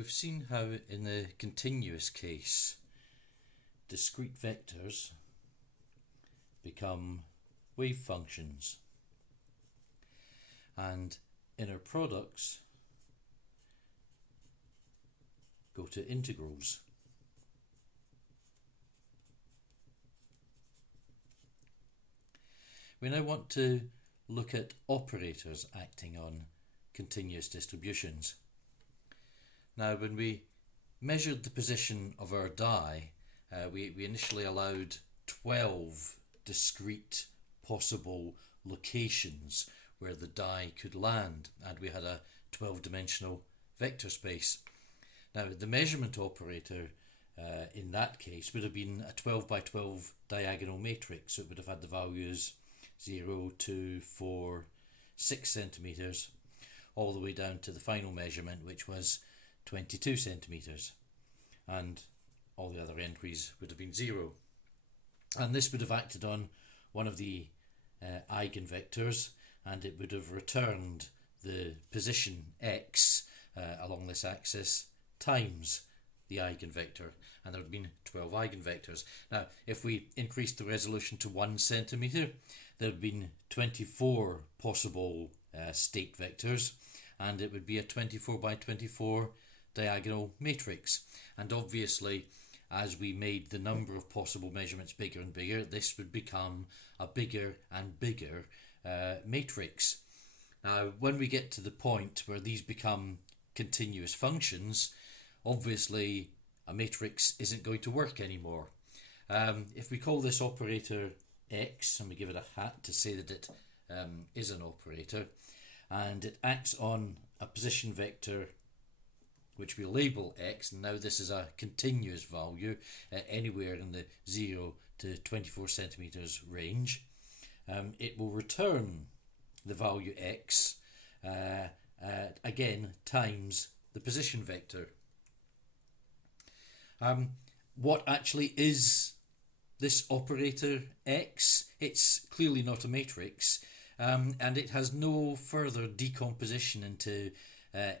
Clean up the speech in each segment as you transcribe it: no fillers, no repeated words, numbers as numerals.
We've seen how in the continuous case discrete vectors become wave functions and inner products go to integrals. We now want to look at operators acting on continuous distributions. Now, when we measured the position of our die, we initially allowed 12 discrete possible locations where the die could land, and we had a 12-dimensional vector space. Now, the measurement operator in that case would have been a 12 by 12 diagonal matrix, so it would have had the values 0, 2, 4, 6 centimetres, all the way down to the final measurement, which was 22 centimetres, and all the other entries would have been 0. And this would have acted on one of the eigenvectors, and it would have returned the position x along this axis times the eigenvector, and there would have been 12 eigenvectors. Now, if we increased the resolution to 1 centimetre, there would have been 24 possible state vectors, and it would be a 24 by 24 diagonal matrix. And obviously, as we made the number of possible measurements bigger and bigger, this would become a bigger and bigger matrix. Now, when we get to the point where these become continuous functions, obviously a matrix isn't going to work anymore. If we call this operator x, and we give it a hat to say that it is an operator, and it acts on a position vector which we label x, and now this is a continuous value anywhere in the 0 to 24 centimeters range, it will return the value x again times the position vector. What actually is this operator x? It's clearly not a matrix, and it has no further decomposition into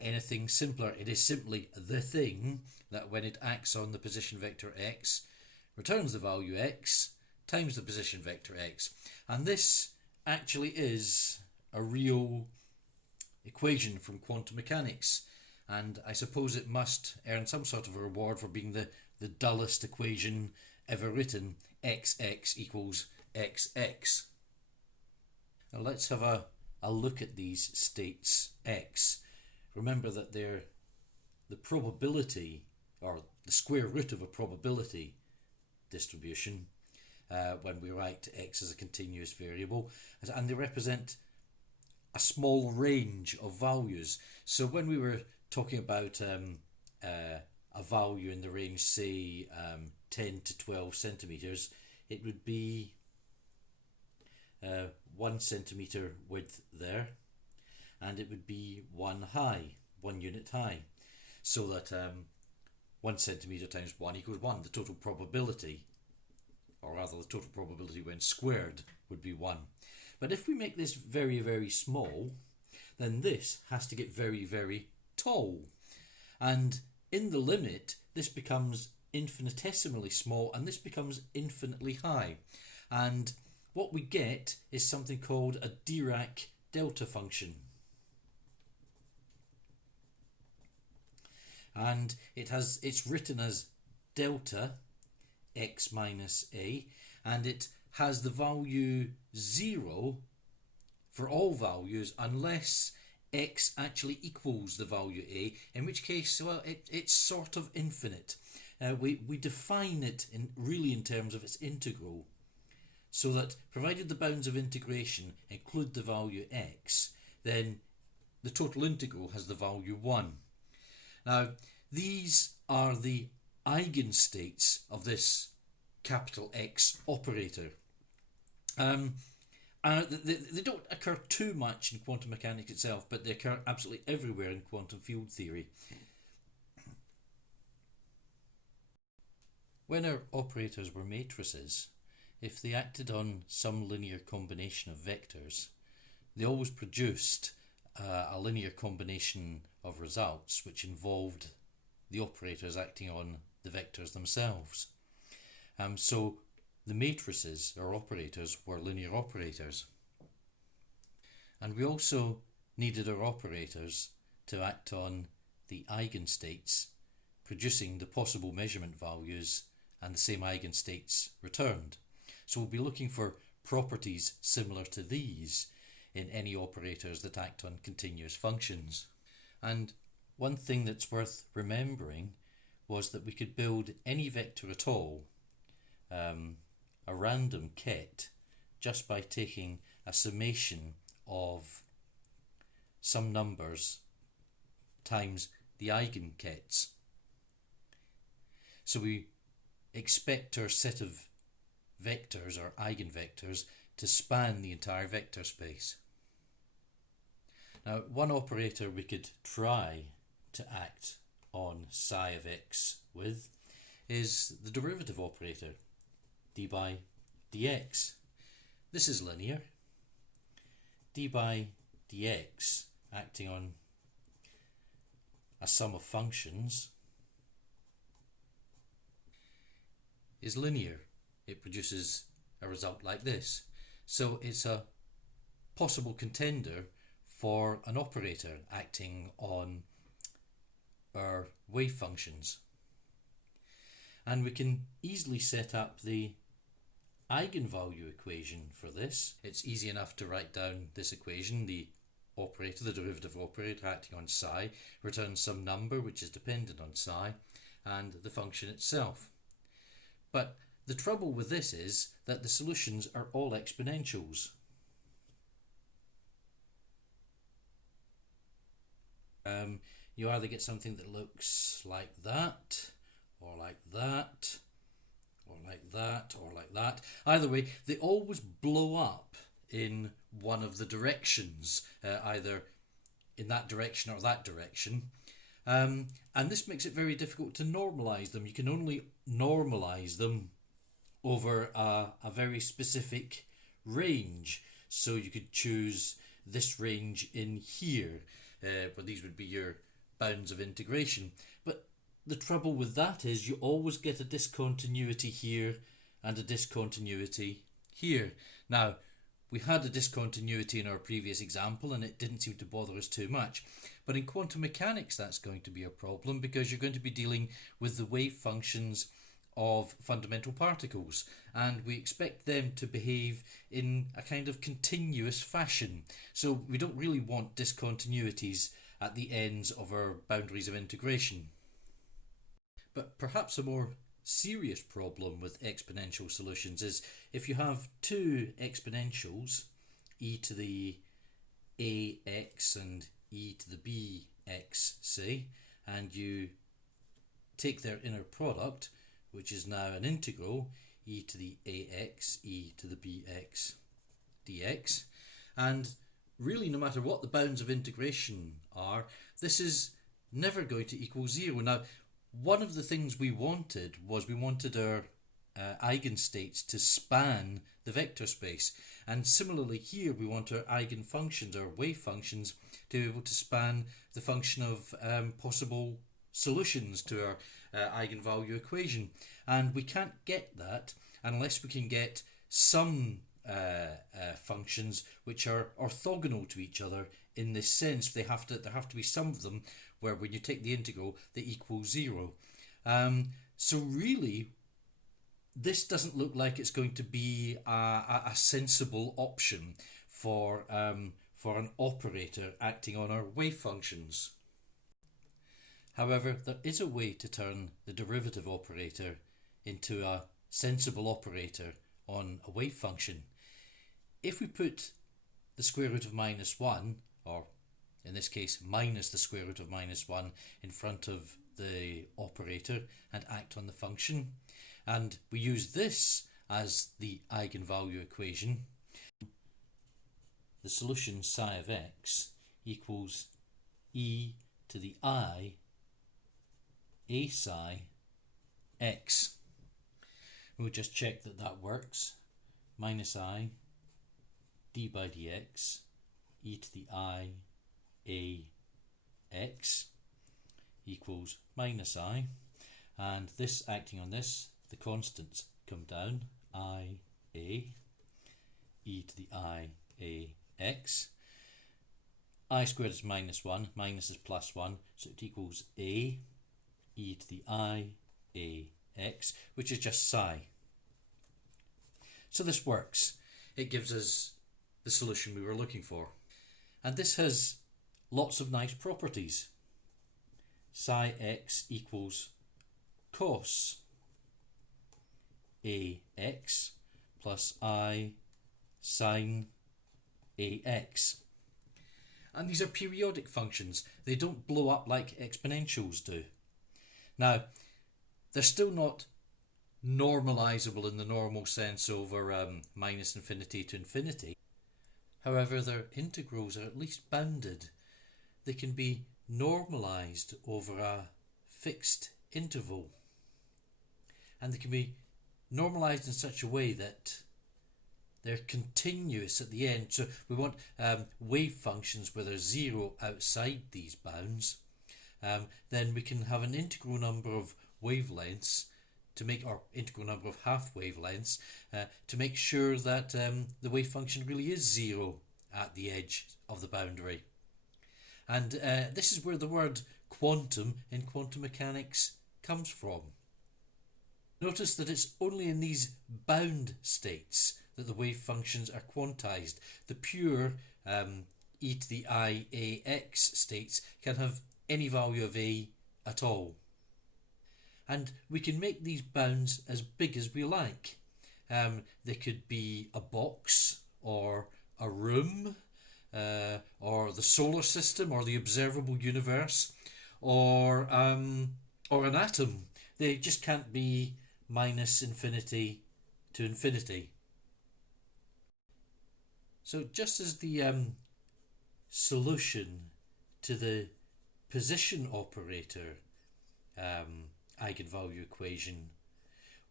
anything simpler. It is simply the thing that, when it acts on the position vector x, returns the value x times the position vector x. And this actually is a real equation from quantum mechanics, and I suppose it must earn some sort of a reward for being the dullest equation ever written. Xx equals xx. Now let's have a look at these states x. Remember that they're the probability, or the square root of a probability distribution when we write x as a continuous variable, and they represent a small range of values. So when we were talking about a value in the range, say 10 to 12 centimeters, it would be 1 centimeter width there, and it would be 1 unit high, so that 1 centimeter times 1 equals 1. The total probability, or rather the total probability when squared, would be 1. But if we make this very, very small, then this has to get very, very tall. And in the limit, this becomes infinitesimally small, and this becomes infinitely high. And what we get is something called a Dirac delta function. And it's written as delta x minus a, and it has the value 0 for all values unless x actually equals the value a, in which case, well, it's sort of infinite. We define it really in terms of its integral, so that provided the bounds of integration include the value x, then the total integral has the value 1. Now, these are the eigenstates of this capital X operator. They don't occur too much in quantum mechanics itself, but they occur absolutely everywhere in quantum field theory. When our operators were matrices, if they acted on some linear combination of vectors, they always produced a linear combination of results which involved the operators acting on the vectors themselves. So the matrices, or operators, were linear operators. And we also needed our operators to act on the eigenstates, producing the possible measurement values and the same eigenstates returned. So we'll be looking for properties similar to these in any operators that act on continuous functions. And one thing that's worth remembering was that we could build any vector at all, a random ket, just by taking a summation of some numbers times the eigenkets. So we expect our set of vectors, or eigenvectors, to span the entire vector space. Now, one operator we could try to act on psi of x with is the derivative operator, d by dx. This is linear. D by dx acting on a sum of functions is linear. It produces a result like this. So it's a possible contender for an operator acting on our wave functions. And we can easily set up the eigenvalue equation for this. It's easy enough to write down this equation. The operator, the derivative operator acting on psi, returns some number which is dependent on psi and the function itself. But the trouble with this is that the solutions are all exponentials. You either get something that looks like that, or like that, or like that, or like that. Either way, they always blow up in one of the directions, either in that direction or that direction. And this makes it very difficult to normalize them. You can only normalize them over a very specific range. So you could choose this range in here, where these would be your bounds of integration. But the trouble with that is you always get a discontinuity here and a discontinuity here. Now, we had a discontinuity in our previous example and it didn't seem to bother us too much. But in quantum mechanics that's going to be a problem, because you're going to be dealing with the wave functions of fundamental particles, and we expect them to behave in a kind of continuous fashion. So we don't really want discontinuities at the ends of our boundaries of integration. But perhaps a more serious problem with exponential solutions is if you have two exponentials, e to the ax and e to the bx, say, and you take their inner product, which is now an integral, e to the ax, e to the bx dx, and really no matter what the bounds of integration are, this is never going to equal 0. Now, one of the things we wanted was we wanted our eigenstates to span the vector space, and similarly here we want our eigenfunctions, our wave functions, to be able to span the function of possible solutions to our eigenvalue equation. And we can't get that unless we can get some functions which are orthogonal to each other in this sense. There have to be some of them where when you take the integral they equal 0. So really this doesn't look like it's going to be a sensible option for an operator acting on our wave functions. However, there is a way to turn the derivative operator into a sensible operator on a wave function. If we put the square root of -1, or in this case minus the square root of -1, in front of the operator and act on the function, and we use this as the eigenvalue equation, the solution psi of x equals e to the I a psi x. We'll just check that that works. Minus I d by dx e to the I a x equals minus I, and this acting on this, the constants come down, I, A, e to the I, A, x. I squared is minus 1, minus is plus 1, so it equals A, e to the I, A, x, which is just psi. So this works. It gives us the solution we were looking for. And this has lots of nice properties. Psi x equals cos ax plus I sine ax. And these are periodic functions. They don't blow up like exponentials do. Now, they're still not normalizable in the normal sense over minus infinity to infinity. However, their integrals are at least bounded. They can be normalized over a fixed interval. And they can be normalized in such a way that they're continuous at the end. So we want wave functions where there's zero outside these bounds. Then we can have an integral number of wavelengths to make our integral number of half wavelengths to make sure that the wave function really is zero at the edge of the boundary. And this is where the word quantum in quantum mechanics comes from. Notice that it's only in these bound states that the wave functions are quantized. The pure e to the I ax states can have any value of a at all. And we can make these bounds as big as we like. They could be a box or a room or the solar system or the observable universe or an atom. They just can't be minus infinity to infinity. So just as the solution to the position operator eigenvalue equation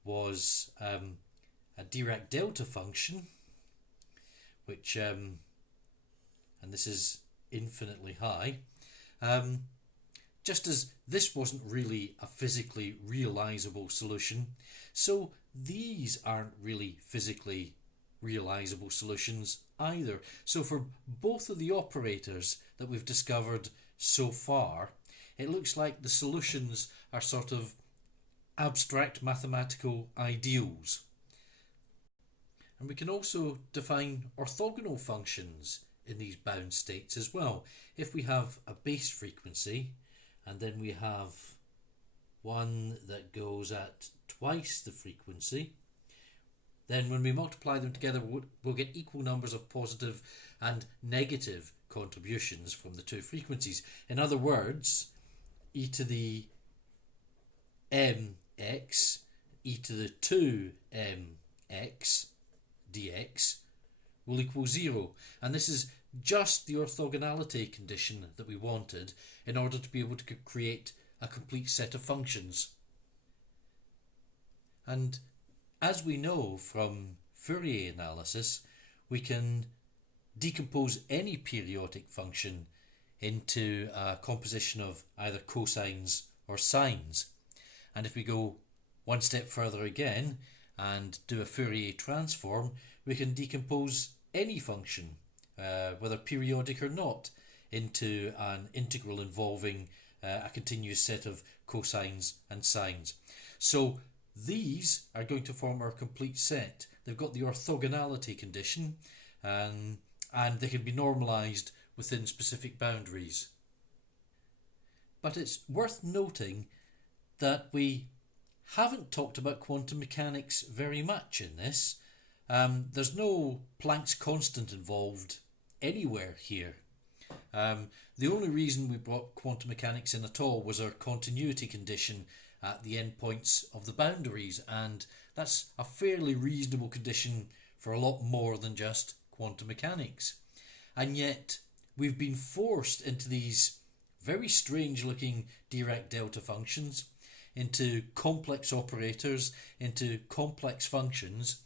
was a Dirac delta function, which and this is infinitely high, just as this wasn't really a physically realizable solution, so these aren't really physically realizable solutions either. So for both of the operators that we've discovered so far, it looks like the solutions are sort of abstract mathematical ideals. And we can also define orthogonal functions in these bound states as well. If we have a base frequency and then we have one that goes at twice the frequency, then when we multiply them together we'll get equal numbers of positive and negative contributions from the two frequencies. In other words, e to the mx, e to the 2mx dx will equal 0. And this is just the orthogonality condition that we wanted in order to be able to create a complete set of functions. And as we know from Fourier analysis, we can decompose any periodic function into a composition of either cosines or sines. And if we go one step further again and do a Fourier transform, we can decompose any function, whether periodic or not, into an integral involving a continuous set of cosines and sines. So these are going to form our complete set. They've got the orthogonality condition and they can be normalized within specific boundaries. But it's worth noting that we haven't talked about quantum mechanics very much in this. There's no Planck's constant involved anywhere here. The only reason we brought quantum mechanics in at all was our continuity condition at the endpoints of the boundaries, and that's a fairly reasonable condition for a lot more than just quantum mechanics. And yet we've been forced into these very strange looking Dirac delta functions, into complex operators, into complex functions,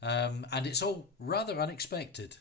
and it's all rather unexpected.